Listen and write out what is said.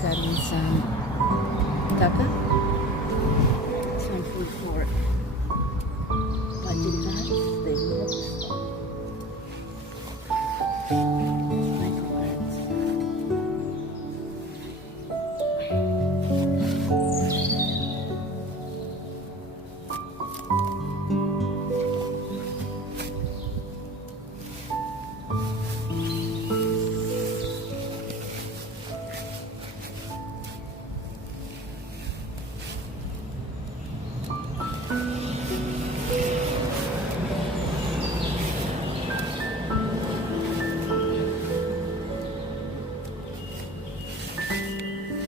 cutting some pepper, some food for body plants. They love this stuff.